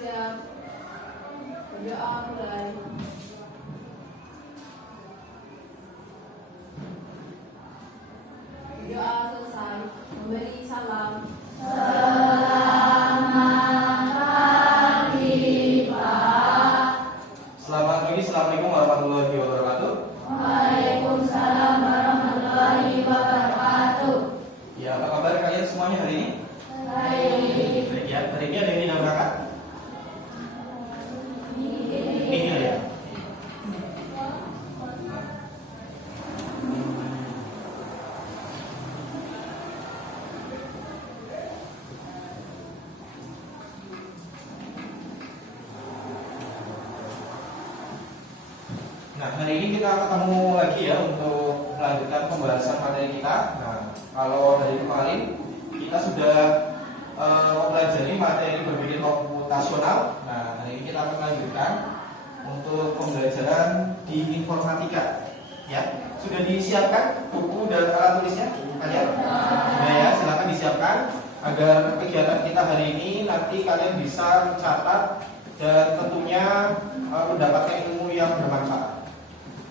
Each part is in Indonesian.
siap. Berdoa mulai. Berdoa selesai. Memberi salam. Selamat pagi, assalamualaikum warahmatullahi wabarakatuh. Waalaikumsalam warahmatullahi wabarakatuh. Ya, apa kabar kalian semuanya hari ini? Baik. Baik ya, hari ini ada yang tidak berangkat? Nihil ya. Nah, hari ini kita ketemu lagi ya untuk melanjutkan pembahasan materi kita. Nah, kalau dari kemarin kita sudah mempelajari materi berpikir komputasional. Nah, hari ini kita akan melanjutkan untuk pembelajaran di informatika. Ya, sudah disiapkan buku dan alat tulisnya kalian? Nah, ya, silakan disiapkan agar kegiatan kita hari ini nanti kalian bisa mencatat dan tentunya mendapatkan ilmu yang bermanfaat.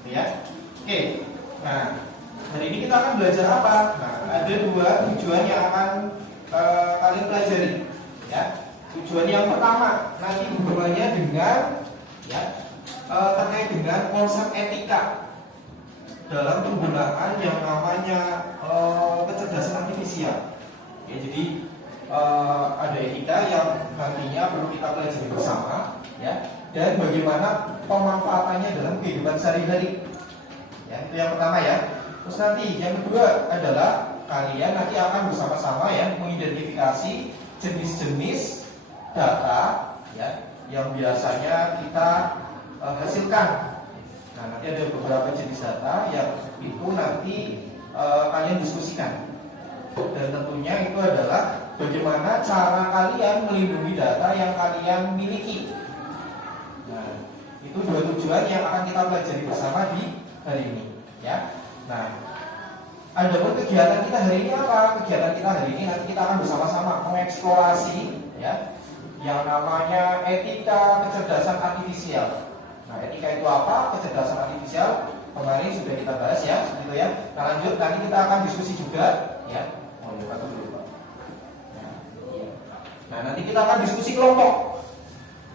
Ya, oke. Nah, hari ini kita akan belajar apa? Nah, ada dua tujuan yang akan kalian pelajari. Ya, tujuan yang pertama nanti hubungannya dengan ya terkait dengan konsep etika dalam penggunaan yang namanya kecerdasan artifisial. Ya, jadi ada etika yang nantinya perlu kita pelajari bersama. Ya. Dan bagaimana pemanfaatannya dalam kehidupan sehari-hari. Ya, itu yang pertama ya. Terus nanti yang kedua adalah kalian nanti akan bersama-sama ya mengidentifikasi jenis-jenis data ya yang biasanya kita hasilkan. Nah, nanti ada beberapa jenis data yang itu nanti kalian diskusikan. Dan tentunya itu adalah bagaimana cara kalian melindungi data yang kalian miliki. Nah, itu dua tujuan yang akan kita pelajari bersama di hari ini, ya. Nah, adapun kegiatan kita hari ini apa? Kegiatan kita hari ini nanti kita akan bersama-sama mengeksplorasi, ya, yang namanya etika kecerdasan artifisial. Nah, etika itu apa? Kecerdasan artifisial kemarin sudah kita bahas ya, gitu ya. Nah, lanjut nanti kita akan diskusi juga, ya. Nah, nanti kita akan diskusi kelompok.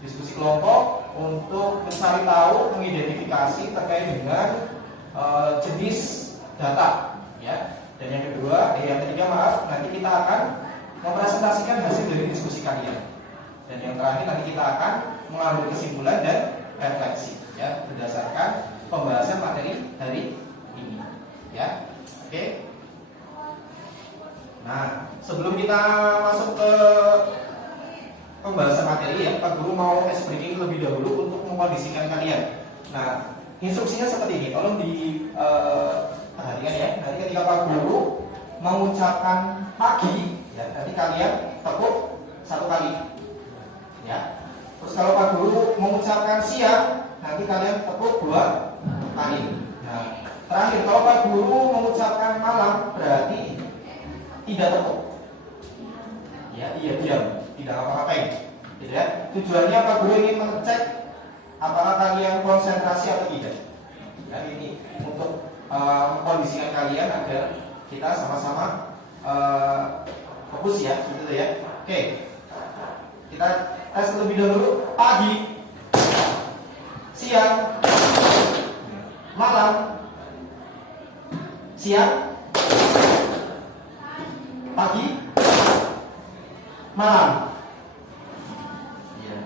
Diskusi kelompok untuk mencari tahu, mengidentifikasi terkait dengan jenis data, ya. Dan yang ketiga maaf, nanti kita akan mempresentasikan hasil dari diskusi kalian. Dan yang terakhir nanti kita akan mengambil kesimpulan dan refleksi, ya, berdasarkan pembahasan materi hari ini, ya. Oke. Nah, sebelum kita masuk ke pembahasan materi ya, Pak Guru mau ice breaking lebih dahulu untuk mengkondisikan kalian. Nah, instruksinya seperti ini, tolong diperhatikan ya. Nanti ketika Pak Guru mengucapkan pagi, ya, nanti kalian tepuk satu kali, ya. Terus kalau Pak Guru mengucapkan siang, nanti kalian tepuk dua kali. Nah, terakhir kalau Pak Guru mengucapkan malam, berarti tidak tepuk. Ya, iya diam. Tidak apa-apain, gitu ya. Tujuannya Pak Guru ingin mengecek apakah kalian konsentrasi atau tidak. Ya, ini untuk mengkondisikan kalian agar kita sama-sama fokus ya, gitu ya. Oke, kita tes terlebih dahulu. Pagi, siang, malam, siang, pagi, malam. Ya.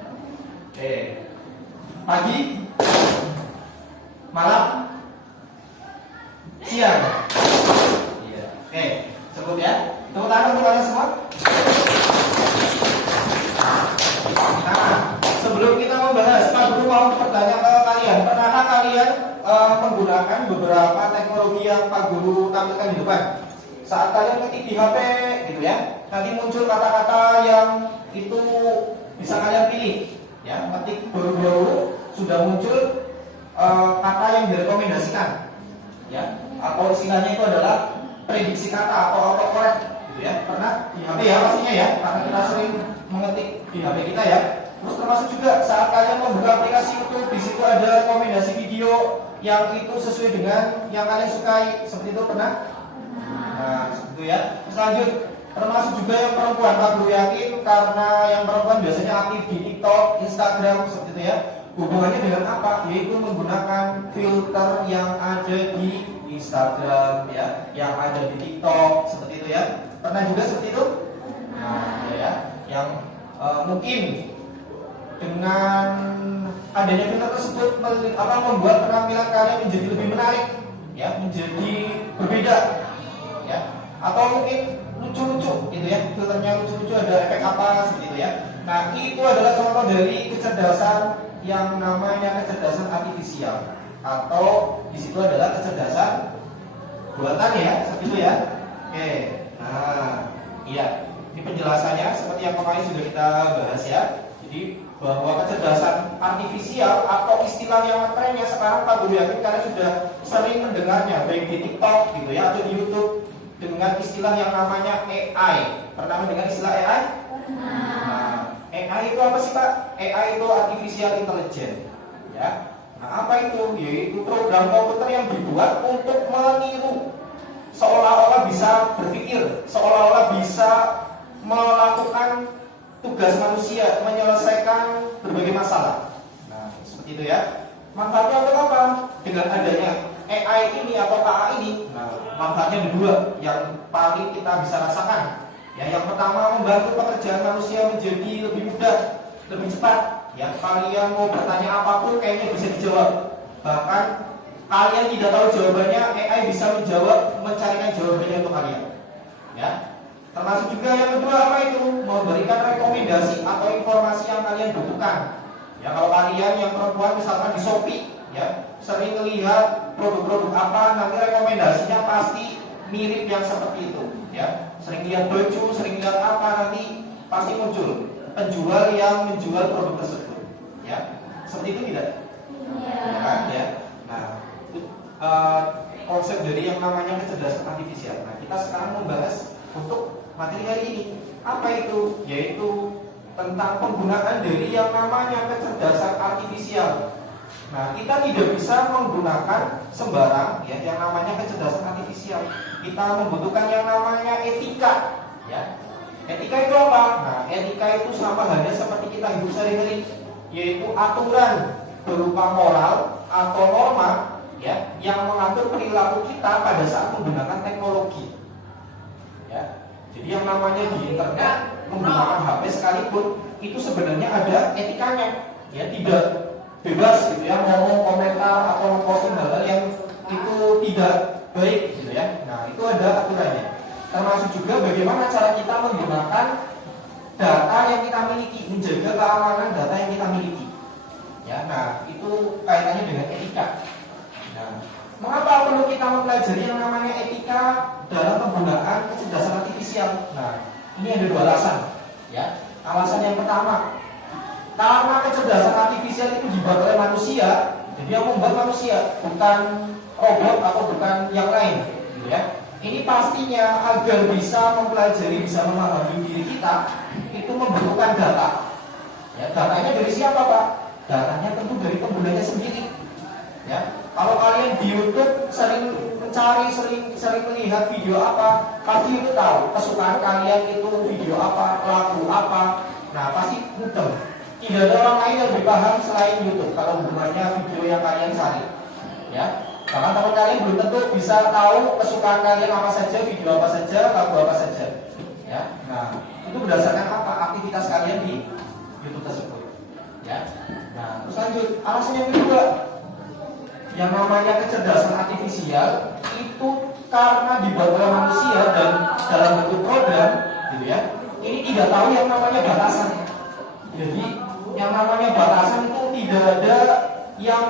Oke. Pagi, malam, siang. Ya. Oke, cukup ya. Tepuk tangan untuk kalian semua. Nah, sebelum kita membahas, Pak Guru mau bertanya ke kalian, pernahkah kalian menggunakan beberapa teknologi yang Pak Guru tampilkan di depan? Saat kalian ketik di HP, gitu ya, nanti muncul kata-kata yang itu bisa kalian pilih. Ya, ketik baru-baru sudah muncul kata yang direkomendasikan. Ya, atau istilahnya itu adalah prediksi kata atau autocorrect, gitu ya. Pernah di HP ya pastinya ya, karena kita sering mengetik di HP kita ya. Terus termasuk juga saat kalian membuka aplikasi YouTube, di situ ada rekomendasi video yang itu sesuai dengan yang kalian sukai. Seperti itu pernah? Nah, seperti itu ya. Terus lanjut, termasuk juga yang perempuan. Pak Guru yakin karena yang perempuan biasanya aktif di TikTok, Instagram, seperti itu ya. Hubungannya dengan apa? Yaitu menggunakan filter yang ada di Instagram ya, yang ada di TikTok, seperti itu ya. Pernah juga seperti itu? Nah, ya. Yang mungkin dengan adanya filter tersebut membuat penampilan kalian menjadi lebih menarik ya, menjadi berbeda ya, atau mungkin lucu-lucu gitu ya, filternya lucu-lucu, ada efek apa seperti itu ya. Nah, itu adalah contoh dari kecerdasan yang namanya kecerdasan artifisial, atau di situ adalah kecerdasan buatan ya, seperti itu ya. Oke, nah iya, ini penjelasannya seperti yang kemarin sudah kita bahas ya. Jadi bahwa kecerdasan artifisial atau istilah yang trennya sekarang, Pak Guru yakin kalian sudah sering mendengarnya baik di TikTok gitu ya, atau di YouTube dengan istilah yang namanya AI. Pernah mendengar istilah AI? Nah, AI itu apa sih Pak? AI itu artificial intelligence ya. Nah, apa itu? Yaitu program komputer yang dibuat untuk meniru, seolah-olah bisa berpikir, seolah-olah bisa melakukan tugas manusia, menyelesaikan berbagai masalah. Nah, seperti itu ya. Manfaatnya untuk apa? Dengan adanya AI ini atau AI ini, nah, manfaatnya ada dua yang paling kita bisa rasakan. Ya, yang pertama, membantu pekerjaan manusia menjadi lebih mudah, lebih cepat. Ya, kalian mau bertanya apapun kayaknya bisa dijawab. Bahkan kalian tidak tahu jawabannya, AI bisa menjawab, mencarikan jawabannya untuk kalian. Ya. Termasuk juga yang kedua apa itu? Memberikan rekomendasi atau informasi yang kalian butuhkan. Ya, kalau kalian yang perempuan misalkan di Shopee ya, sering melihat produk-produk apa, nanti rekomendasinya pasti mirip yang seperti itu ya. Sering lihat baju, sering lihat apa, nanti pasti muncul penjual yang menjual produk tersebut ya. Seperti itu tidak? Ya kan ya. Nah, itu konsep dari yang namanya kecerdasan artifisial. Nah, kita sekarang membahas untuk materi hari ini. Apa itu? Yaitu tentang penggunaan dari yang namanya kecerdasan artifisial. Nah, kita tidak bisa menggunakan sembarang ya yang namanya kecerdasan artifisial. Kita membutuhkan yang namanya etika ya. Etika itu apa? Nah, etika itu sama halnya seperti kita hidup sehari-hari, yaitu aturan berupa moral atau norma ya yang mengatur perilaku kita pada saat menggunakan teknologi. Ya. Jadi yang namanya di internet menggunakan HP sekalipun itu sebenarnya ada etikanya. Ya, tidak bebas gitu ya ngomong, komentar atau posting hal-hal yang itu tidak baik gitu ya. Nah, itu ada aturannya. Termasuk juga bagaimana cara kita menggunakan data yang kita miliki, menjaga keamanan data yang kita miliki. Ya, nah itu kaitannya dengan etika. Nah, mengapa perlu kita mempelajari yang namanya etika dalam penggunaan kecerdasan artifisial? Nah, ini ada dua alasan. Ya, alasan yang pertama, karena kecerdasan artifisial itu dibuat oleh manusia, jadi yang membuat manusia, bukan robot atau bukan yang lain, gitu ya. Ini pastinya agar bisa mempelajari, bisa memahami diri kita, itu membutuhkan data. Ya, datanya dari siapa Pak? Datanya tentu dari penggunanya sendiri. Ya, kalau kalian di YouTube sering mencari, sering melihat video apa, pasti itu tahu kesukaan kalian itu video apa, lagu apa. Nah, pasti mudah. Tidak ada orang lain yang lebih paham selain YouTube kalau hubungannya video yang kalian cari. Ya, bahkan teman kalian belum tentu bisa tahu kesukaan kalian apa saja, video apa saja, lagu apa saja. Ya, nah itu berdasarkan apa? Aktivitas kalian di YouTube tersebut. Ya, nah terus lanjut. Alasan yang kedua, yang namanya kecerdasan artifisial itu karena dibuat oleh manusia dan dalam bentuk program, gitu ya. Ini tidak tahu yang namanya batasan. Jadi yang namanya batasan itu tidak ada yang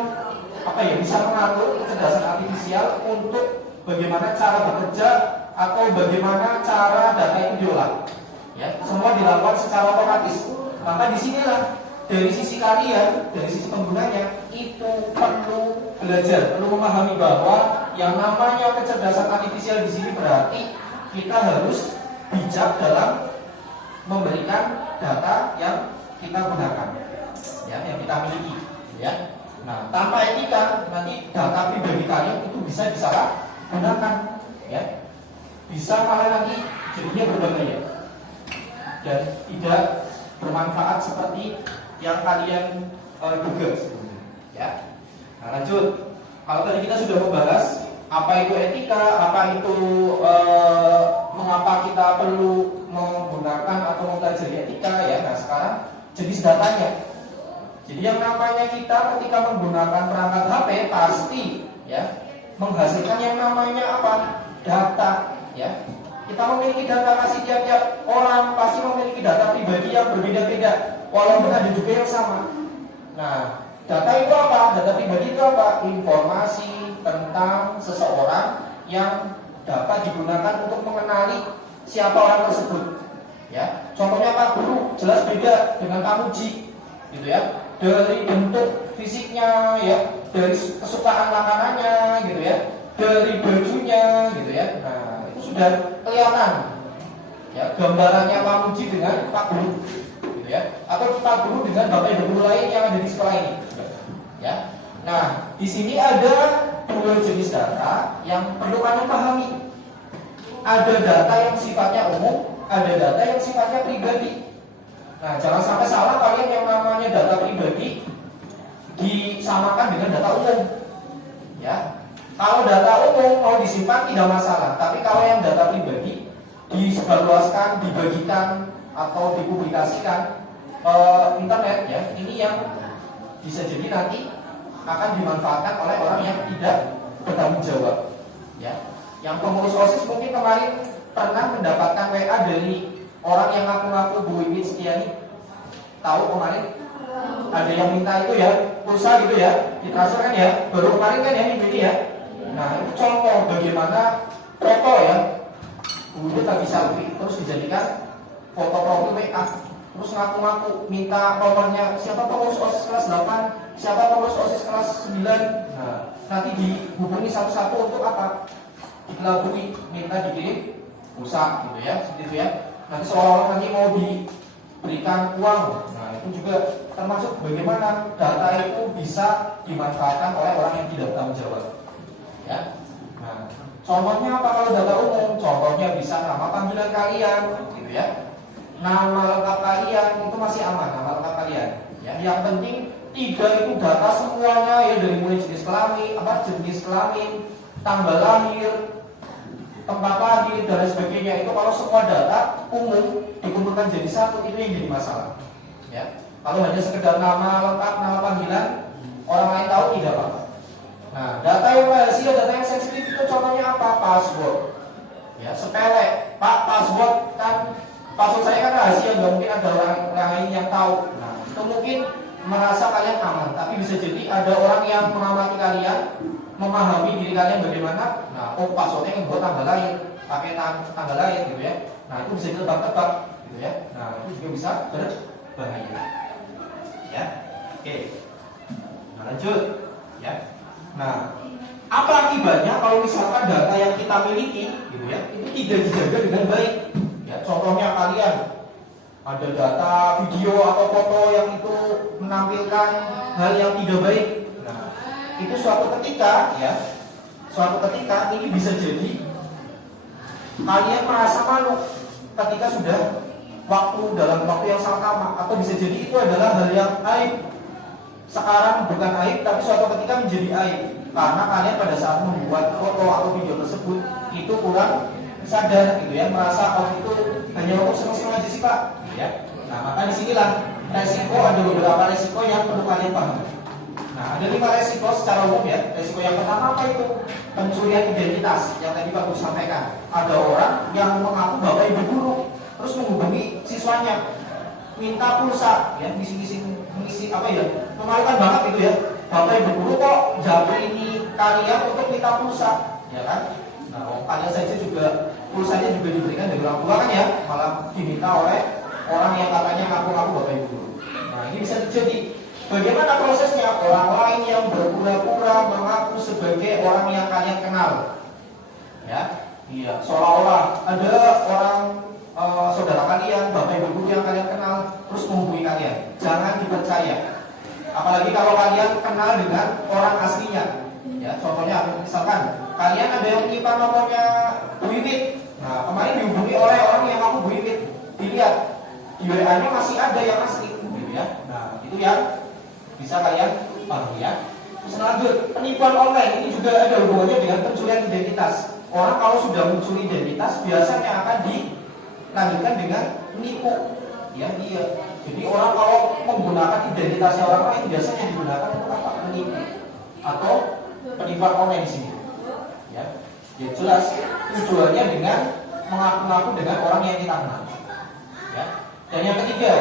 bisa mengatur kecerdasan artifisial untuk bagaimana cara bekerja atau bagaimana cara data itu diolah. Ya, semua dilakukan secara otomatis. Maka disinilah dari sisi kalian, dari sisi penggunanya itu perlu belajar, perlu memahami bahwa yang namanya kecerdasan artifisial di sini berarti kita harus bijak dalam memberikan data yang kita gunakan, ya, yang kita miliki, ya. Nah, tanpa etika nanti data pribadi kalian itu bisa disalahgunakan, ya, bisa malah nanti jadinya berbahaya dan tidak bermanfaat seperti yang kalian duga sebelumnya, ya. Nah, lanjut. Kalau tadi kita sudah membahas apa itu etika, apa itu mengapa kita perlu menggunakan atau mempelajari etika, ya. Nah, sekarang jenis datanya. Jadi yang namanya kita ketika menggunakan perangkat HP pasti, ya, menghasilkan yang namanya apa? Data, ya. Kita memiliki data, pasti tiap-tiap orang pasti memiliki data pribadi yang berbeda-beda, walaupun ada juga yang sama. Nah, data itu apa? Data pribadi itu apa? Informasi tentang seseorang yang dapat digunakan untuk mengenali siapa orang tersebut, ya. Contohnya Pak Guru jelas beda dengan Pak Muji, gitu ya. Dari bentuk fisiknya, ya, dari kesukaan makanannya, gitu ya, dari bajunya, gitu ya. Nah, itu sudah kelihatan, ya, gambarannya Pak Muji dengan Pak Guru, gitu ya, atau Pak Guru dengan bapak ibu lain yang ada di sekolah ini, ya. Nah, di sini ada dua jenis data yang perlu kalian pahami. Ada data yang sifatnya umum, ada data yang sifatnya pribadi. Nah, jangan sampai salah kalian yang namanya data pribadi disamakan dengan data umum, ya. Kalau data umum mau disimpan tidak masalah, tapi kalau yang data pribadi disebarluaskan, dibagikan atau dipublikasikan internet, ya, ini yang bisa jadi nanti akan dimanfaatkan oleh orang yang tidak bertanggung jawab, ya. Yang pengurus OSIS mungkin kemarin pernah mendapatkan WA dari orang yang ngaku-ngaku Bu Iwin Setiani. Tahu kemarin ada yang minta itu, ya, pulsa gitu, ya, ditransfer kan, ya, baru kemarin kan, ya, ini ya. Nah, itu contoh bagaimana foto, ya, Bu lagi selfie terus dijadikan foto profil WA, terus ngaku-ngaku minta nomornya siapa pengurus OSIS kelas 8, siapa pengurus OSIS kelas 9. Nah, nanti dihubungi satu-satu untuk apa? Dikelabui, minta dikirim pulsa, gitu ya, seperti itu, ya. Nanti seolah-olah nanti mau diberikan uang. Nah, itu juga termasuk bagaimana data itu bisa dimanfaatkan oleh orang yang tidak bertanggung jawab, ya. Nah, contohnya apa kalau data umum? Contohnya bisa nama panggilan kalian, gitu ya. Nama lengkap kalian itu masih aman, nama lengkap kalian, ya. Yang penting tiga itu data semuanya, ya, dari mulai jenis kelamin, tanggal lahir, tempat lahir dan sebagainya. Itu kalau semua data umum dikumpulkan jadi satu, itu yang jadi masalah, ya. Kalau hanya sekedar nama lengkap, nama panggilan, orang lain tahu tidak apa-apa. Nah, data yang rahasia, data yang sensitif itu contohnya apa? Password, ya, sepele. Pak, password kan, password saya kan rahasia, nggak mungkin ada orang lain yang tahu. Nah, itu mungkin merasa kalian aman, tapi bisa jadi ada orang yang mengamati kalian, memahami diri kalian bagaimana. Nah, oh, passwordnya yang buat tanggal lahir, pakai tanggal lahir, gitu ya. Nah, itu bisa ditebak-tebak, gitu ya. Nah, itu juga bisa berbahaya, ya. Oke, nah, lanjut, ya. Nah, apa akibatnya kalau misalkan data yang kita miliki, gitu ya, itu tidak dijaga dengan baik, ya. Contohnya kalian ada data video atau foto yang itu menampilkan hal yang tidak baik. Nah, itu suatu ketika, ya, ini bisa jadi kalian merasa malu ketika sudah dalam waktu yang sangat lama, atau bisa jadi itu adalah hal yang aib. Sekarang bukan aib, tapi suatu ketika menjadi aib karena kalian pada saat membuat foto atau video tersebut itu kurang sadar, gitu ya, merasa oh itu hanya untuk senang-senang aja sih Pak, ya. Nah, maka disinilah resiko, ada beberapa resiko yang perlu kalian pahami. Nah, ada 5 resiko secara umum, ya. Resiko yang pertama apa itu? Pencurian identitas yang tadi Pak Guru sampaikan. Ada orang yang mengaku bapak ibu guru, terus menghubungi siswanya, minta pulsa, ya, mengisi apa ya? Memalukan banget itu, ya. Bapak ibu guru kok japri ini kalian untuk minta pulsa, ya kan? Nah, kalian saja juga pulsanya juga diberikan dari orang tua kan, ya, malah diminta oleh orang yang katanya ngaku-ngaku bapak ibu guru. Nah, ini bisa terjadi. Bagaimana prosesnya? Orang lain yang berpura-pura mengaku sebagai orang yang kalian kenal, ya, iya, seolah-olah ada orang saudara kalian, bapak ibu guru yang kalian kenal, terus menghubungi kalian. Jangan dipercaya. Apalagi kalau kalian kenal dengan orang aslinya. Ya, contohnya misalkan kalian ada yang nyimpan nomornya Bu Wiwit. Nah, kemarin dihubungi oleh orang yang aku Bu Wiwit. Dilihat di WA-nya masih ada yang asli, gitu ya. Nah, itu yang bisa kalian pahami ya. Terus lanjut, penipuan online ini juga ada hubungannya dengan pencurian identitas. Orang kalau sudah mencuri identitas biasanya akan dilanjutkan dengan menipu. Ya, dia. Jadi orang kalau menggunakan identitasnya orang lain biasanya digunakan untuk apa? Menipu atau penipuan online di sini. Ya, ya jelas tujuannya dengan mengaku-ngaku dengan orang yang kita kenal. Ya. Dan yang ketiga,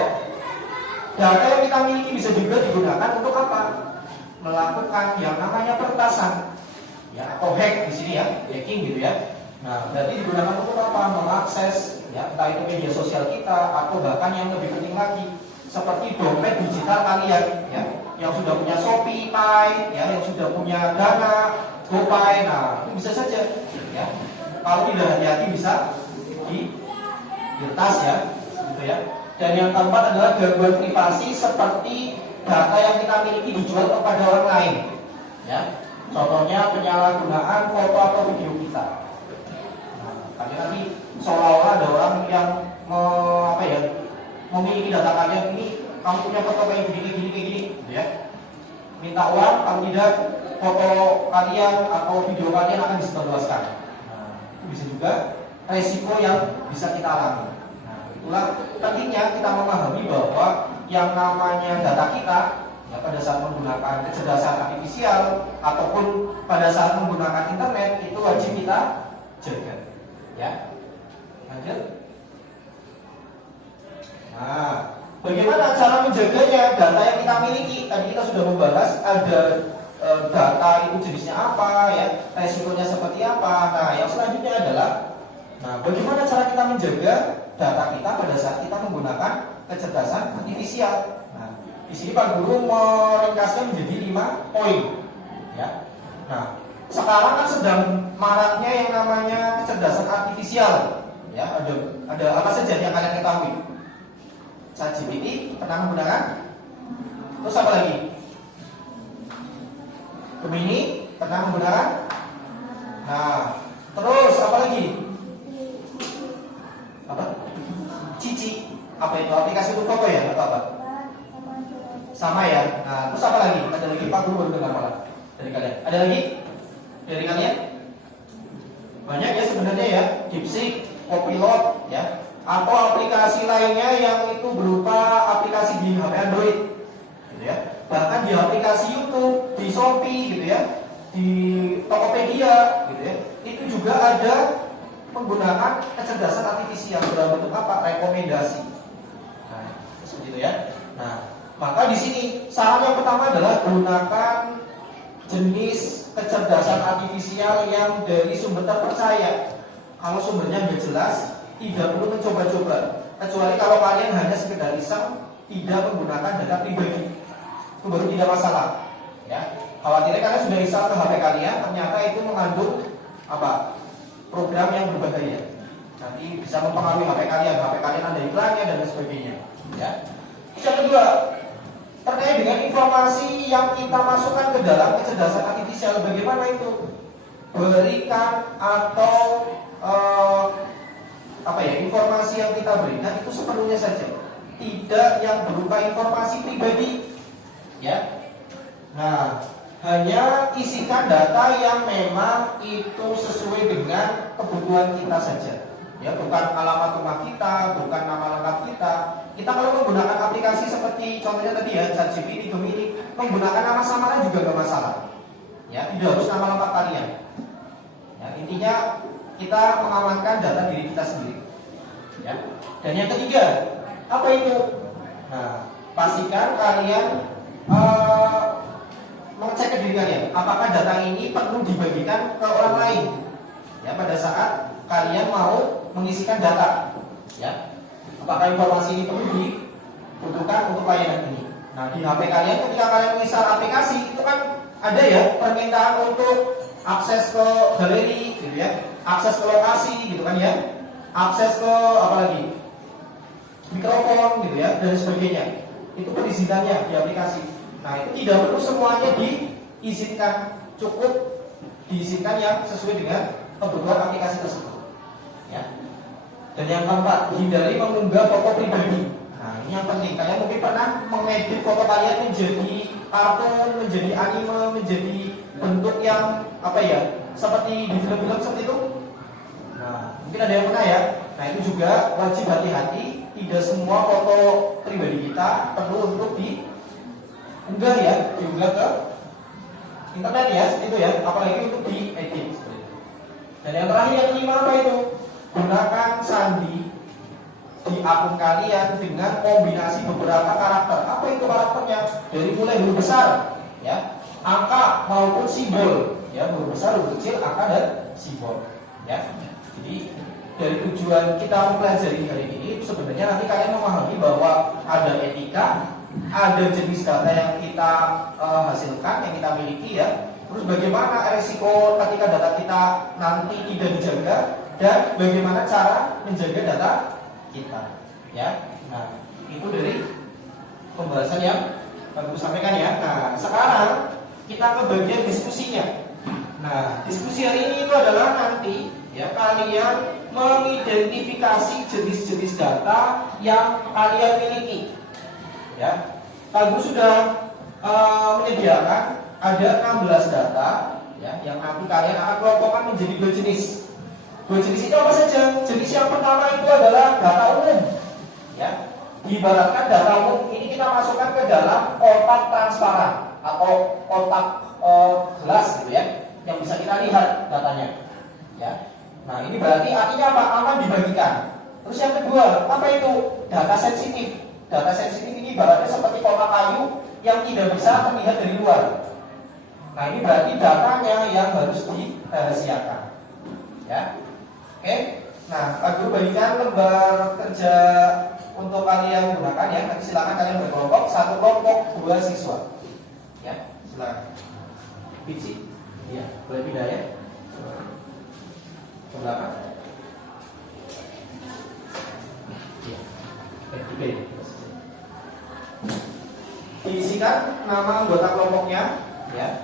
data yang kita miliki bisa juga digunakan untuk apa? Melakukan yang namanya peretasan, ya, atau hack di sini ya, hacking gitu ya. Nah, berarti digunakan untuk apa? Mengakses, ya, entah itu media sosial kita atau bahkan yang lebih penting lagi, seperti dompet digital kalian, ya, yang sudah punya Shopee Pay, ya, yang sudah punya Dana, GoPay. Nah, itu bisa saja, ya. Kalau tidak hati-hati bisa diretas ya, gitu ya. Dan yang keempat adalah gangguan privasi seperti data yang kita miliki dijual kepada orang lain, ya. Contohnya penyalahgunaan foto atau video kita. Nah, kalian nanti seolah-olah ada orang yang memiliki data kalian ini, kamu punya foto kayak gini, gitu ya. Minta uang, kalau tidak foto kalian atau video kalian akan disebarluaskan. Nah, itu bisa juga resiko yang bisa kita alami. Nah, itulah pentingnya kita memahami bahwa yang namanya data kita, ya, pada saat menggunakan kecerdasan artifisial ataupun pada saat menggunakan internet itu wajib kita jaga. Ya, lanjut. Nah, bagaimana cara menjaganya data yang kita miliki? Tadi kita sudah membahas ada data itu jenisnya apa, ya, resikonya seperti apa. Nah, yang selanjutnya adalah, nah, bagaimana cara kita menjaga data kita pada saat kita menggunakan kecerdasan artifisial. Nah, di sini Pak Guru meringkasnya menjadi 5 poin. Ya. Nah, sekarang kan sedang maraknya yang namanya kecerdasan artifisial. Ya, ada apa saja yang kalian ketahui? ChatGPT pernah menggunakan? Terus apa lagi? Gemini pernah menggunakan? Nah, terus apa lagi? Apa? Cici. Apa itu? Aplikasi untuk foto ya? Atau apa? Sama ya. Nah, terus apa lagi? Ada lagi Pak Guru baru dengar malah dari kalian. Ada lagi? Dari kalian? Banyak ya sebenarnya ya. DeepSeek, Copilot, ya. Atau aplikasi lainnya yang itu berupa aplikasi di HP Android, gitu ya. Bahkan di aplikasi YouTube, di Shopee, gitu ya, di Tokopedia, gitu ya. Itu juga ada menggunakan kecerdasan artifisial dalam bentuk apa? Rekomendasi. Nah, seperti itu ya. Nah, maka di sini saran yang pertama adalah gunakan jenis kecerdasan artifisial yang dari sumber terpercaya. Kalau sumbernya nggak jelas, tidak perlu mencoba-coba. Kecuali kalau kalian hanya sekedar iseng, tidak menggunakan data pribadi, itu baru tidak masalah. Ya, khawatirnya kalian sudah install ke HP kalian, ternyata itu mengandung apa? Program yang berbahaya. Nanti bisa mempengaruhi HP kalian ada iklannya dan lain sebagainya. Ya. Yang kedua, terkait dengan informasi yang kita masukkan ke dalam kecerdasan artifisial, bagaimana itu? Berikan atau informasi yang kita berikan itu sepenuhnya saja, tidak yang berupa informasi pribadi, ya. Nah, hanya isikan data yang memang itu sesuai dengan kebutuhan kita saja, ya, bukan alamat rumah kita, bukan nama lengkap kita. Kita kalau menggunakan aplikasi seperti contohnya tadi ya, ChatGPT, Gemini, menggunakan nama samaran juga gak masalah, ya, tidak harus nama lengkap kalian. Ya, intinya kita mengamankan data diri kita sendiri. Ya. Dan yang ketiga, apa itu? Nah, pastikan kalian mengecek ke diri kalian, apakah data ini perlu dibagikan ke orang lain. Ya, pada saat kalian mau mengisikan data, ya, apakah informasi ini perlu dibutuhkan untuk layanan ini. Nah, di HP kalian ketika kalian menginstal aplikasi itu kan ada ya permintaan untuk akses ke galeri, gitu ya, akses ke lokasi, gitu kan ya. akses ke apa lagi? Mikrofon gitu ya dan sebagainya. Itu perizinannya di aplikasi. Nah, itu tidak perlu semuanya diizinkan, cukup diizinkan yang sesuai dengan kebutuhan aplikasi tersebut. Ya. Dan yang keempat, hindari mengunggah foto pribadi. Nah, ini yang penting. Kalian mungkin pernah mengedit foto kalian menjadi kartun, menjadi anime, menjadi bentuk yang apa ya? Seperti di film-film seperti itu. Nah, mungkin ada yang pernah ya. Nah, itu juga wajib hati-hati. Tidak semua foto pribadi kita perlu untuk diunggah ya, diunggah ke internet ya, seperti itu ya. Apalagi untuk diedit. Dan yang terakhir yang kelima apa itu? Gunakan sandi di akun kalian dengan kombinasi beberapa karakter. Apa itu karakternya? Dari mulai huruf besar, ya, angka maupun simbol, ya, huruf besar, huruf kecil, angka dan simbol, ya. Jadi dari tujuan kita mempelajari hari ini sebenarnya nanti kalian memahami bahwa ada etika, ada jenis data yang kita hasilkan, yang kita miliki ya. Terus bagaimana resiko ketika data kita nanti tidak dijaga dan bagaimana cara menjaga data kita, ya. Nah, itu dari pembahasan yang kami sampaikan ya. Nah, sekarang kita ke bagian diskusinya. Nah, diskusi hari ini itu adalah nanti ya kalian mengidentifikasi jenis-jenis data yang kalian miliki. Ya, Kak sudah menyediakan ada 16 data ya, yang nanti kalian akan kelompokkan menjadi dua jenis. Dua jenis itu apa saja? Jenis yang pertama itu adalah data umum. Ya, diibaratkan data umum ini kita masukkan ke dalam kotak transparan atau kotak gelas gitu ya, yang bisa kita lihat datanya. Ya. Nah, ini berarti artinya apa? Aman dibagikan. Terus yang kedua, apa itu? Data sensitif. Data sensitif ini ibaratnya seperti kotak kayu yang tidak bisa terlihat dari luar. Nah, ini berarti datanya yang harus dirahasiakan. Ya. Oke. Nah, Pak Guru bagikan lembar kerja untuk kalian gunakan ya. Nanti silakan kalian berkelompok, satu kelompok 2 siswa. Ya, silakan. Biji. Iya, boleh pindah ya. Ke belakang. Iya. Diisikan nama anggota kelompoknya, ya.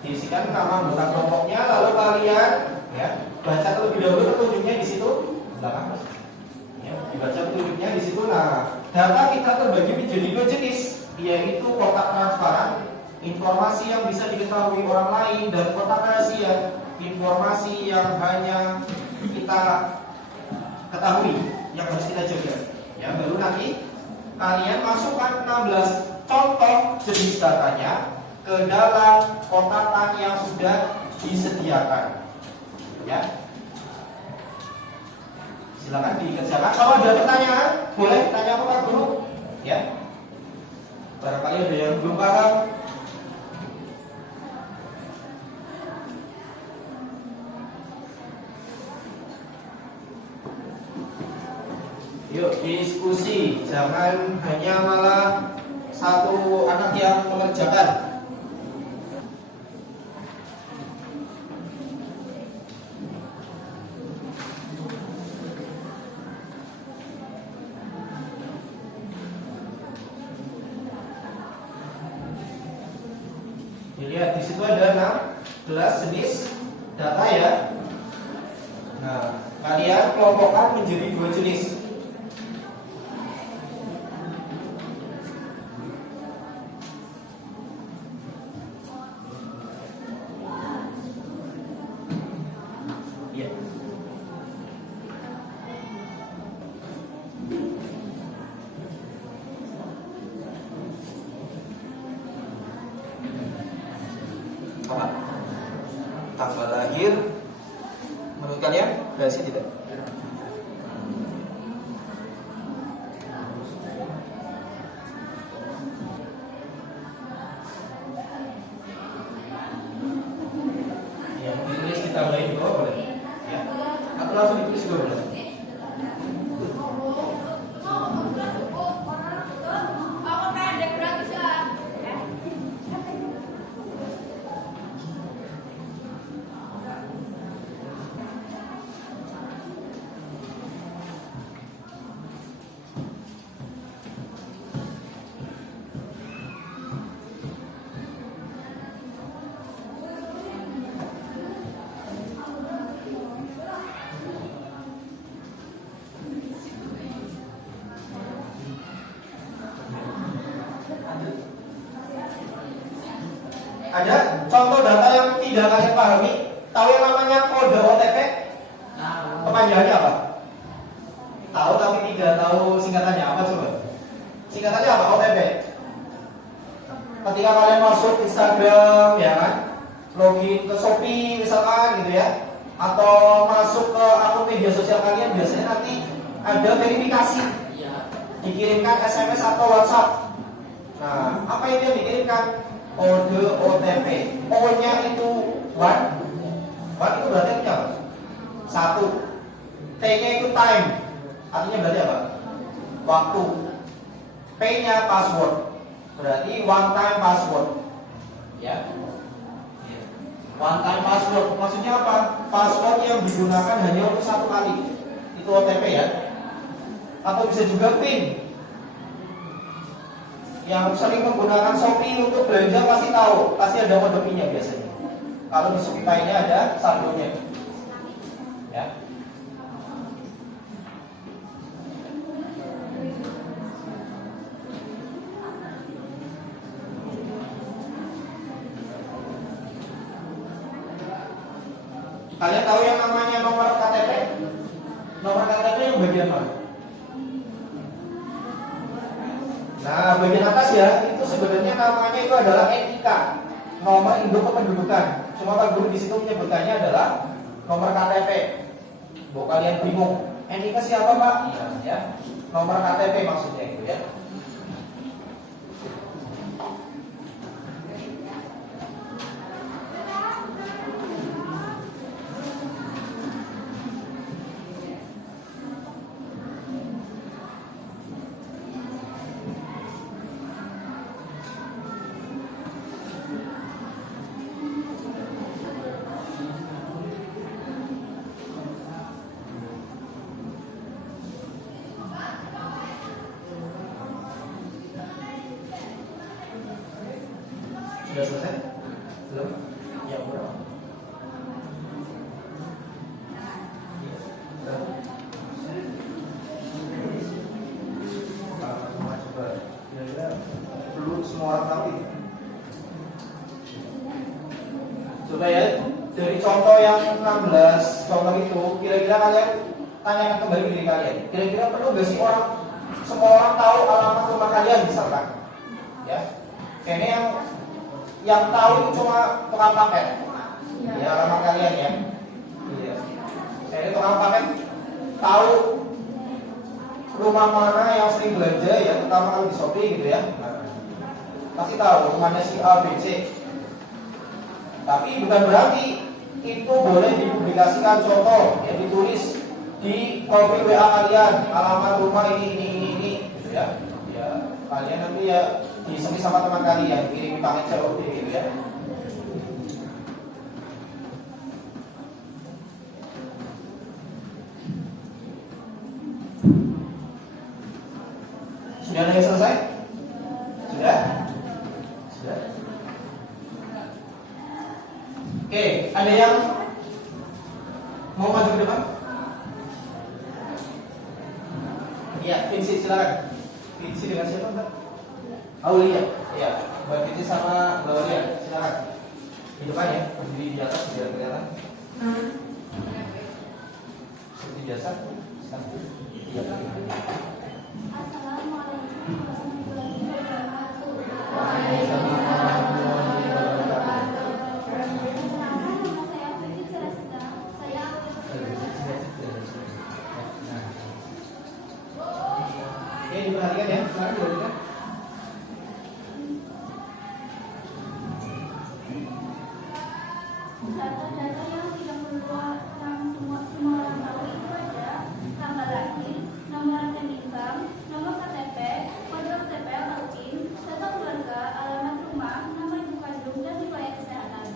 Diisikan nama anggota kelompoknya, lalu kalian, ya, baca terlebih dahulu petunjuknya di situ, belakang. Ya, dibaca petunjuknya di situ. Nah, data kita terbagi menjadi dua jenis, yaitu kotak transparan, informasi yang bisa diketahui orang lain, dan kotak rahasia, informasi yang hanya kita ketahui, yang harus kita jaga. Ya, baru nanti kalian masukkan 16 contoh jenis datanya ke dalam kotakan yang sudah disediakan. Ya, silakan dikerjakan. Kalau ada pertanyaan, boleh tanya ke Pak Guru. Ya, barangkali ada yang belum paham. Yuk diskusi, jangan hanya malah satu anak yang mengerjakan. Dilihat di situ ada 16 jenis data ya. Nah, kalian kelompokkan menjadi dua jenis. Tanggal lahir menurut kalian rahasia tidak? Ya, ditulis ditambahin juga boleh. Ya, atau langsung ditulis juga boleh. Ada contoh data yang tidak kalian pahami? Tahu yang namanya kode OTP? Kepanjangannya apa? Tahu tapi tidak tahu singkatannya apa coba? Singkatannya apa OTP? Ketika kalian masuk Instagram ya kan, login ke Shopee misalkan gitu ya, atau masuk ke akun media sosial kalian, biasanya nanti ada verifikasi, dikirimkan SMS atau WhatsApp. Nah, apa itu yang dikirimkan? Kode OTP. O-nya itu one itu berarti apa? 1. T-nya itu time, artinya berarti apa? Waktu. P-nya password, berarti one time password. Ya. One time password maksudnya apa? Password yang digunakan hanya untuk satu kali. Itu OTP ya. Atau bisa juga PIN. Yang sering menggunakan Shopee untuk belanja pasti tahu, pasti ada kode PIN-nya biasanya. Kalau di Shopee Pay-nya ada saldonya. Ya. Kalian tahu yang namanya nomor KTP? Nomor KTP yang bagian mana? Nah, bagian atas ya, itu sebenarnya namanya itu adalah NIK, nomor induk kependudukan. Cuma Pak Guru di situ menyebutkannya adalah nomor KTP. Bu kalian bingung, NIK siapa Pak? Iya, ya. Nomor KTP maksudnya itu ya. Sudah selesai? Belum? Ya, berapa? Coba kira-kira perlu semua orang tahu ini. Coba ya, dari contoh yang 16 contoh itu, kira-kira kalian tanyakan kembali diri kalian. Kira-kira perlu nggak sih semua orang tahu alamat rumah kalian misalkan? Ya, kayaknya yang tahu itu cuma tukang paket. Ya, alamat kalian ya. Iya. Saya tukang paket tahu rumah mana yang sering belanja ya, terutama kalau di Shopee gitu ya. Nah, pasti tahu rumahnya si A, B, C. Tapi bukan berarti itu boleh dipublikasikan contoh yang ditulis di profil WA kalian, alamat rumah ini gitu ya. Ya, kalian nanti ya disemi sama teman kalian, kirim paket COD gitu ya. Sudah ada yang selesai? Sudah? Sudah? Oke, ada yang mau maju ke depan? Iya, Vinci silakan. Vinci dengan siapa Mbak? Aulia, ya. Mbak Vinci sama Mbak Aulia, silakan. Di depan ya, berdiri di atas biar kelihatan. Seperti biasa. Iya. Assalamualaikum warahmatullahi wabarakatuh. Waalaikumsalam. Nama saya Vicky Cerasita. Saya Oke, diperhatikan ya. Sekarang diperhatikan. data-data yang tidak perlu orang semua orang tahu itu ada tanggal lahir, nomor rekening bank, nomor KTP, kode OTP login, data keluarga, alamat rumah, nama ibu kandung dan riwayat kesehatan.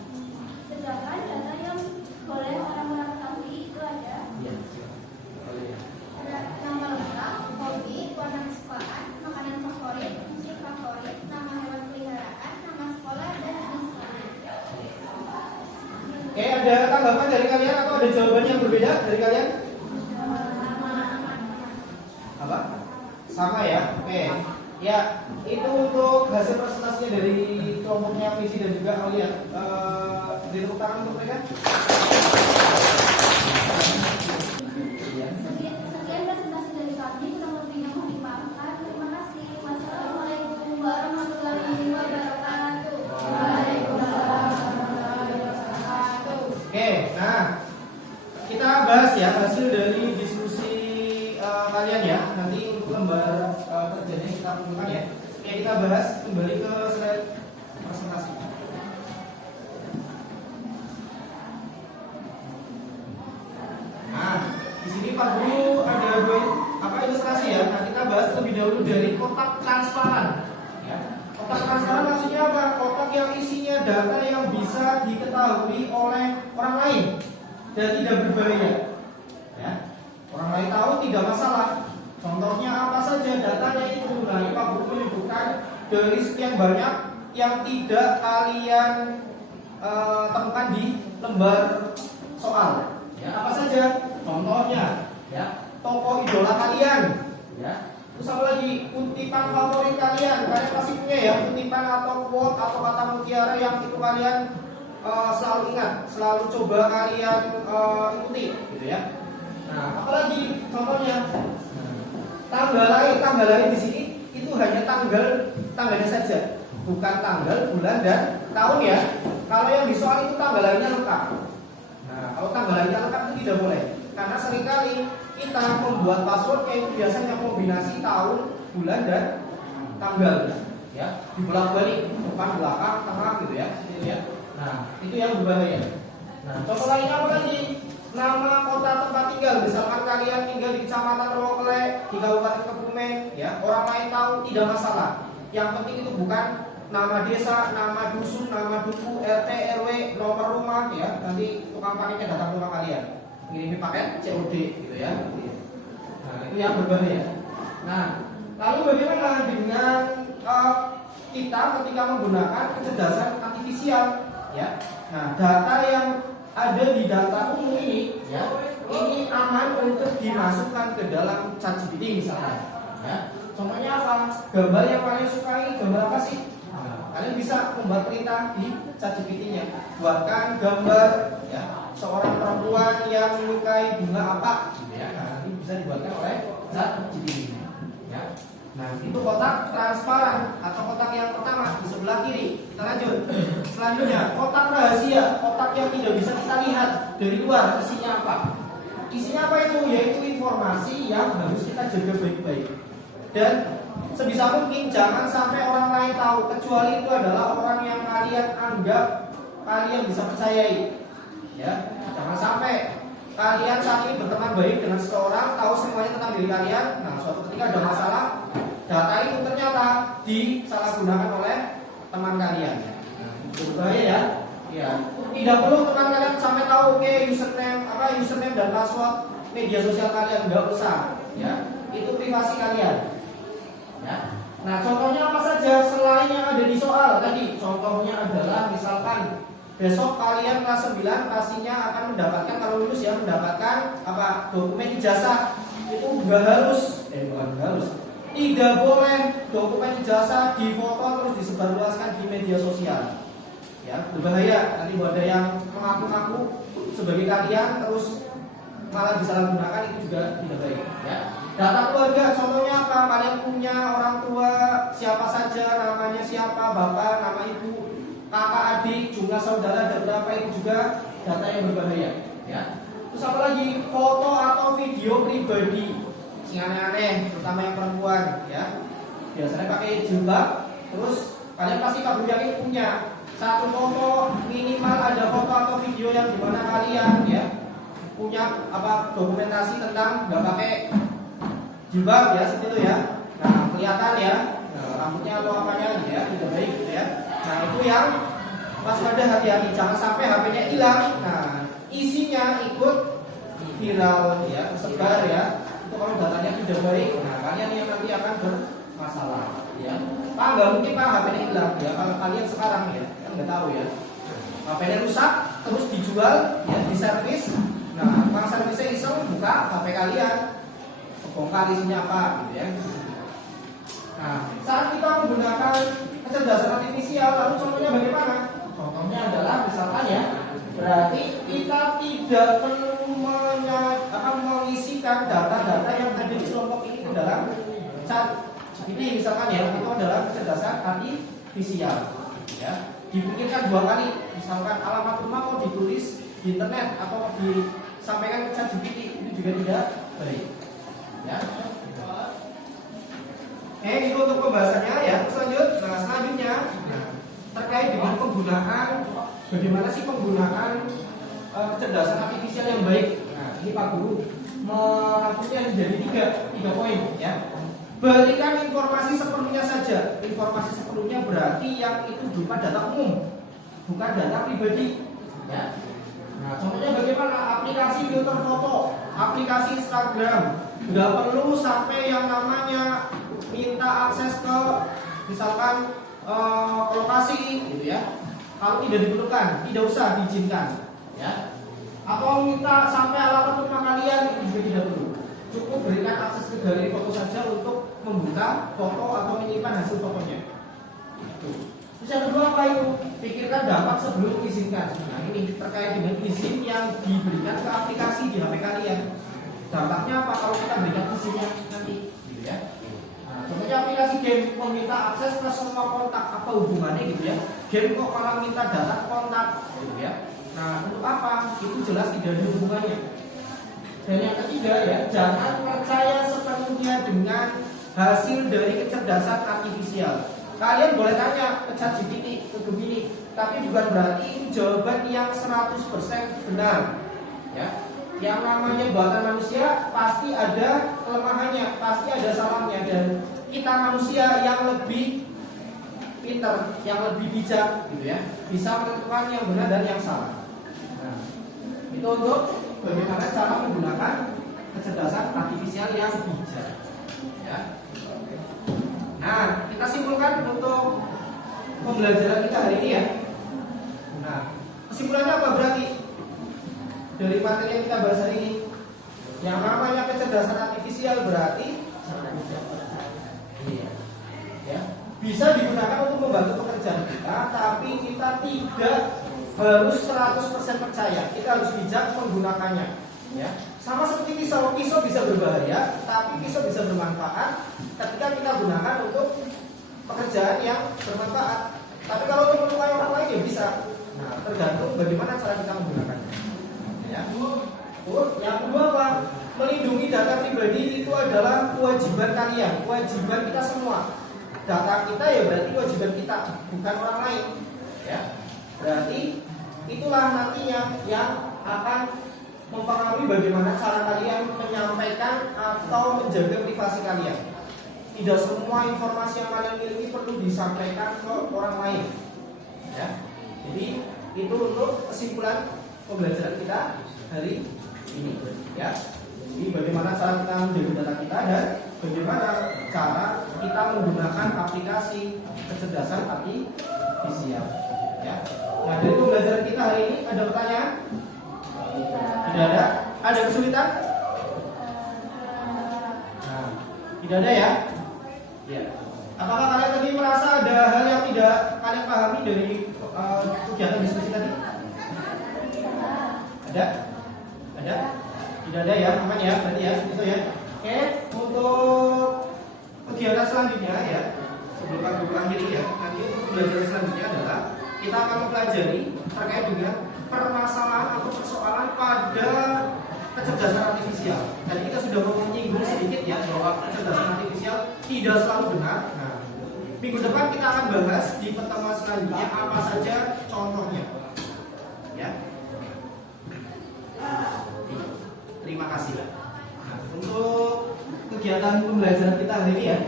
Sedangkan data yang boleh orang-orang ketahui itu ada nama lengkap, hobi, warna kesukaan, makanan favorit, musik favorit, nama hewan peliharaan, nama sekolah dan jenis sekolah. Oke, ada tanggapan dari kalian atau ada jawaban yang berbeda dari kalian? Apa? Sama ya? Oke. Ya, itu untuk hasil presentasinya dari kelompoknya visi dan juga Aulia. Beri tepuk tangan untuk mereka. Sekian presentasi dari kami, kurang lebihnya mohon dimaafkan. Terima kasih. Wassalamualaikum warahmatullahi wabarakatuh. Waalaikumsalam warahmatullahi wabarakatuh. Oke, nah kita bahas ya hasil dari diskusi kalian ya. Nanti untuk lembar kerjanya kita kumpulkan ya. Oke, kita bahas kembali ke slide presentasi. Nah, di sini Pak Guru ada ilustrasi ya. Nah, kita bahas lebih dahulu dari kotak transparan. Ya. Kotak transparan maksudnya apa? Kotak yang isinya data yang bisa diketahui oleh orang lain dan tidak berbahaya. Ya. Orang lain tahu tidak masalah. Contohnya apa saja datanya itu. Nah, ini Pak Guru menyebutkan dari sekian banyak yang tidak kalian temukan di lembar soal. Ya, apa saja? Contohnya, ya, tokoh idola kalian, ya. Terus apa lagi? Kutipan favorit kalian. Kalian pasti punya ya kutipan atau quote atau kata mutiara yang itu kalian selalu ingat, selalu coba kalian ikuti, gitu ya. Nah, apalagi contohnya tanggal lahir di sini itu hanya tanggalnya saja, bukan tanggal, bulan dan tahun ya. Kalau yang di soal itu tanggal lahirnya lengkap. Nah, kalau tanggal lahirnya lengkap itu tidak boleh, karena seringkali kita membuat passwordnya itu biasanya kombinasi tahun, bulan dan tanggal, ya, dibolak-balik depan, belakang, tengah, gitu ya. Nah, itu yang berbahaya. Nah, contoh lainnya apa lagi? Nama kota tempat tinggal, misalkan kalian tinggal di Kecamatan Rokle, di Kabupaten Kebumen, ya, orang lain tahu tidak masalah. Yang penting itu bukan nama desa, nama dusun, nama duku, RT, RW, nomor rumah, ya. Nanti tukang paketnya datang ke rumah kalian, ngirimi paket COD, gitu ya. Nah, itu yang berbahaya. Nah, lalu bagaimana dengan kita ketika menggunakan kecerdasan artifisial, ya? Nah, data yang ada di data umum ini, ya, ini aman untuk dimasukkan ke dalam ChatGPT misalnya. Ya. Contohnya apa? Gambar yang kalian sukai, gambar apa sih? Nah, kalian bisa membuat perintah di ChatGPT-nya. Buatkan gambar, ya, seorang perempuan yang menyukai bunga apa, gitu ya. Nah, ini bisa dibuatkan oleh ChatGPT. Ya. Nah, itu kotak transparan atau kotak yang pertama di sebelah kiri. Kita lanjut. Selanjutnya, kotak rahasia, kotak yang tidak bisa kita lihat dari luar. Isinya apa? Isinya apa itu? Yaitu informasi yang harus kita jaga baik-baik. Dan sebisa mungkin jangan sampai orang lain tahu, kecuali itu adalah orang yang kalian anggap kalian bisa percayai. Ya, jangan sampai kalian saat ini berteman baik dengan seseorang, tahu semuanya tentang diri kalian. Nah, suatu ketika ada masalah, data itu ternyata disalahgunakan oleh teman kalian. Nah, berbahaya ya. Ya, tidak perlu teman kalian sampai tahu username dan password media sosial kalian, nggak usah. Ya, itu privasi kalian. Ya. Nah, contohnya apa saja selain yang ada di soal tadi? Contohnya adalah misalkan besok kalian kelas 9 pastinya akan mendapatkan, kalau lulus ya, mendapatkan apa? Dokumen ijazah. Itu bukan harus, tidak boleh dokumen ijazah difoto terus disebarluaskan di media sosial. Ya, berbahaya. Nanti ada yang mengaku-ngaku sebagai kalian terus malah disalahgunakan, itu juga tidak baik. Ya. Data keluarga, contohnya apa? Kalian punya orang tua siapa saja, namanya siapa, bapak, nama ibu, kakak, adik, jumlah saudara ada berapa, itu juga data yang berbahaya. Ya. Terus apa lagi? Foto atau video pribadi, yang aneh-aneh, terutama yang perempuan, ya. Biasanya pakai jilbab. Terus kalian pasti kabur yakin punya satu foto, minimal ada foto atau video yang dimana kalian, ya, punya apa dokumentasi tentang nggak pakai jilbab, ya, seperti itu ya. Nah, kelihatan ya, rambutnya atau apanya, ya, tidak baik, gitu ya. Nah, itu yang waspada, hati-hati, jangan sampai HP-nya hilang. Nah, isinya ikut viral, ya, tersebar, ya. Itu kalau datanya tidak baik, nah kalian yang nanti akan bermasalah, ya. Pak, nggak mungkin Pak HP-nya hilang, ya. Kalau kalian sekarang, ya, kan nggak tahu ya. HP-nya rusak, terus dijual, ya, di servis. Nah, orang servisnya iseng buka HP kalian, bongkar isinya apa, gitu ya. Nah, saat kita menggunakan kecerdasan artifisial, lalu contohnya bagaimana? Contohnya adalah misalkan ya, berarti kita tidak perlu mengisikan data-data yang ada di kelompok ini ke dalam chat GPT misalkan ya, itu adalah kecerdasan artifisial. Ya, dipikirkan 2 kali, misalkan alamat rumah mau ditulis di internet atau disampaikan ke chat GPT, itu juga tidak baik. Ya. Itu untuk pembahasannya ya. Selanjutnya terkait dengan penggunaan, bagaimana sih penggunaan kecerdasan artifisial yang baik. Nah, ini Pak Guru merangkumnya menjadi tiga poin ya. Berikan informasi sepenuhnya saja. Informasi sepenuhnya berarti yang itu berupa data umum, bukan data pribadi. Ya. Nah, contohnya bagaimana aplikasi filter foto, aplikasi Instagram, nggak perlu sampai yang namanya minta akses ke misalkan lokasi, gitu ya. Kalau tidak diperlukan, tidak usah diizinkan, ya. Atau minta sampai alamat rumah kalian, itu juga tidak perlu. Cukup berikan akses ke galeri foto saja untuk membuka foto atau menyimpan hasil fotonya. Terus yang kedua apa itu? Pikirkan dampak sebelum mengizinkan. Nah, ini terkait dengan izin yang diberikan ke aplikasi di HP kalian. Dampaknya apa kalau kita berikan izinnya nanti, gitu ya? Nah, contohnya aplikasi game meminta akses ke semua kontak, apa hubungannya gitu ya? Game kok malah minta data kontak, gitu ya? Nah, untuk apa? Itu jelas tidak ada hubungannya. Dan yang ketiga ya, jangan percaya sepenuhnya dengan hasil dari kecerdasan artifisial. Kalian boleh tanya ke ChatGPT, ke Gemini, tapi bukan berarti itu jawaban yang 100% benar. Ya. Yang namanya buatan manusia pasti ada kelemahannya, pasti ada salahnya, dan kita manusia yang lebih pintar, yang lebih bijak gitu ya, bisa menentukan yang benar dan yang salah. Nah, itu untuk bagaimana cara menggunakan kecerdasan artifisial yang bijak. Ya. Nah, kita simpulkan untuk pembelajaran kita hari ini ya. Nah, kesimpulannya apa berarti dari materi yang kita bahas hari ini? Yang namanya kecerdasan artifisial berarti ya, bisa digunakan untuk membantu pekerjaan kita, tapi kita tidak harus 100% percaya. Kita harus bijak menggunakannya. Ya. Sama seperti pisau bisa berbahaya, tapi pisau bisa bermanfaat ketika kita gunakan untuk pekerjaan yang bermanfaat. Tapi kalau untuk melukai orang lain ya bisa. Nah, tergantung bagaimana cara kita menggunakannya. Ya. Yang kedua apa? Melindungi data pribadi itu adalah kewajiban kalian, kewajiban kita semua. Data kita ya berarti kewajiban kita, bukan orang lain. Ya. Berarti itulah nantinya yang akan mempengaruhi bagaimana cara kalian menyampaikan atau menjaga privasi kalian. Tidak semua informasi yang kalian miliki perlu disampaikan ke orang lain. Ya. Jadi itu untuk kesimpulan pembelajaran kita hari ini. Ya. Jadi bagaimana cara kita menjaga data kita dan bagaimana cara kita menggunakan aplikasi kecerdasan artifisial. Ya. Nah, dari pembelajaran kita hari ini ada pertanyaan? Tidak ada? Ada kesulitan? Nah, tidak ada ya? Ya. Apakah kalian tadi merasa ada hal yang tidak kalian pahami dari kegiatan diskusi tadi? Ada? Ada? Tidak ada ya? Aman ya? Berarti ya? Itu ya? Oke, untuk kegiatan selanjutnya ya, sebelum aku akhiri ya, nanti untuk pembelajaran selanjutnya adalah kita akan mempelajari terkait dengan permasalahan atau persoalan pada kecerdasan artifisial. Tadi kita sudah menyinggung sedikit ya bahwa kecerdasan artifisial tidak selalu benar. Nah, minggu depan kita akan bahas di pertemuan selanjutnya apa saja contohnya. Ya. Terima kasih. Nah, untuk kegiatan pembelajaran kita hari ini ya.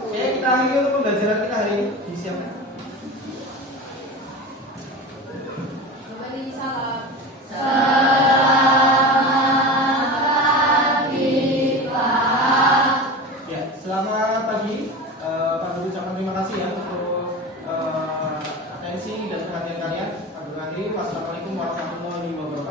Oke, kita akhiri untuk pembelajaran kita hari ini. Disiapkan. Selamat pagi, Pak Guru. Ucapkan terima kasih ya untuk atensi dan perhatian kalian. Wassalamualaikum warahmatullahi wabarakatuh.